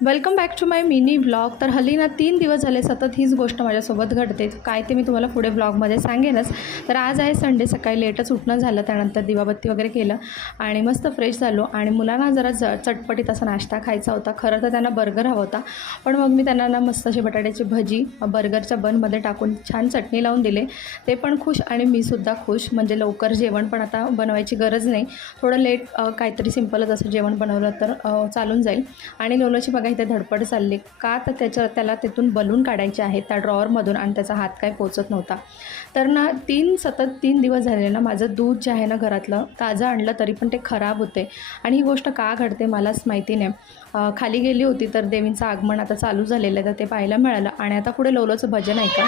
Welcome back to my mini vlog. तर हल्ली ना 3 दिवस झाले सतत हीच गोष्ट माझ्यासोबत घडते. काय ते मी तुम्हाला पुढे व्लॉगमध्ये सांगेनच. तर आज आहे संडे, सकाळी लेटच उठणं झालं, त्यानंतर दिवाबत्ती वगैरे केलं आणि मस्त फ्रेश झालो. आणि मुलांना जरा चटपटीत असा नाश्ता खायचा होता. खरं तर त्यांना बर्गर हवा होता, पण मग मी त्यांना ना मस्त अशी बटाट्याची भजी बर्गरच्या बनमध्ये टाकून छान चटणी लावून दिले. ते पण खुश आणि मी सुद्धा खुश. म्हणजे लवकर जेवण पण आता बनवायची गरज नाही, थोडं लेट काहीतरी सिंपलच असं जेवण बनवलं तर चालून जाईल. आणि लोलाची बघा इथे धडपड चालली का, तर त्याला तिथून बलून काढायचे आहेत त्या ड्रॉवरमधून आणि त्याचा हात काय पोचत नव्हता. तर ना सतत 3 दिवस झाले ना, माझं दूध जे आहे ना घरातलं ताजं आणलं तरी पण ते खराब होते. आणि ही गोष्ट का घडते मलाच माहिती नाही. खाली गेली होती तर देवींचं आगमन आता चालू झालेलं आहे, तर ते पाहायला मिळालं. आणि आता पुढे लोलोचं भजन आहे का